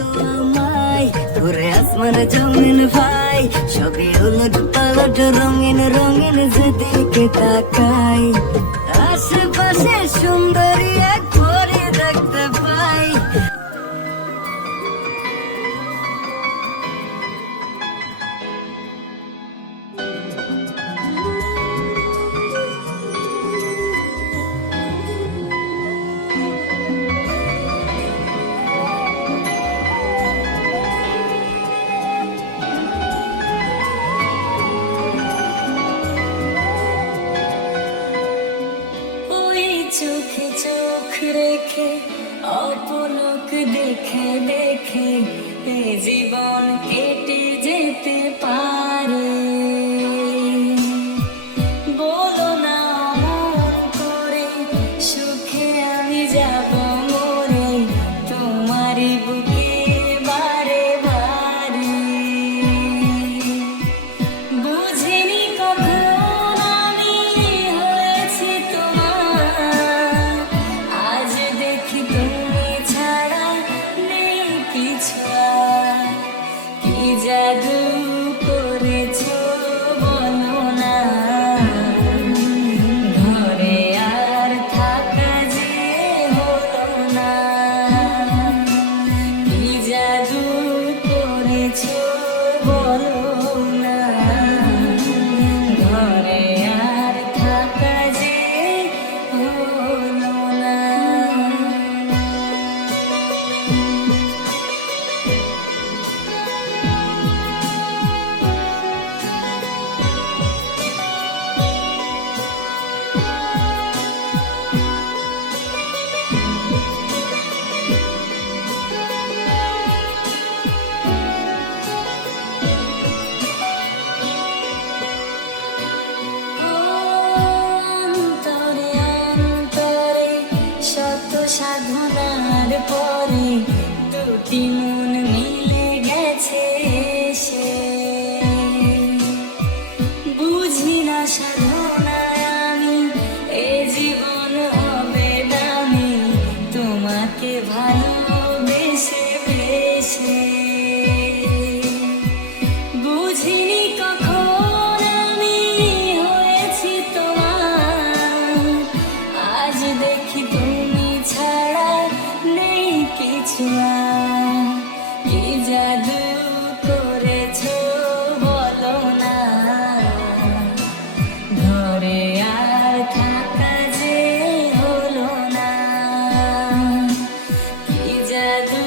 আমায় ঘুরে আসমানে জমিন ভাই সবই উলট পালট রঙিন রঙিন যেদিকে তাকাই আশেপাশে সুন্দরী এক পরি দেখতে পাই। চোখে চোখ রেখে অপলক দেখে দেখে এ জীবন কেটে যেতে পারে। বলো না অমন করে সুখে আমি যাব মরে তোমারই বুকে বারে বারে। বুঝিনি কখন আমি হয়েছি তোমার, আজ দেখি তুমি ছাড়া নেই কিছু আর। কি জাদু করেছো বলো না, ঘরে আর থাকা যে হলো না। কি জাদু করেছো বলো না, ঘরে আর থাকা যে হলো না। অন্তরে অন্তরে শত সাধনার পরে দুটি মন মিলে গেছে সে। বুঝি না সাধনায় আমি এ জীবন হবে দামি তোমাকে ভালোবেসে বেসে। বুঝিনি কখন আমি হয়েছি তোমার, আজ দেখি তুমি ছাড়া নেই কিছু আর। কি জাদু করেছো বলো না, ঘরে আর থাকা যে হলো না। কি জাদু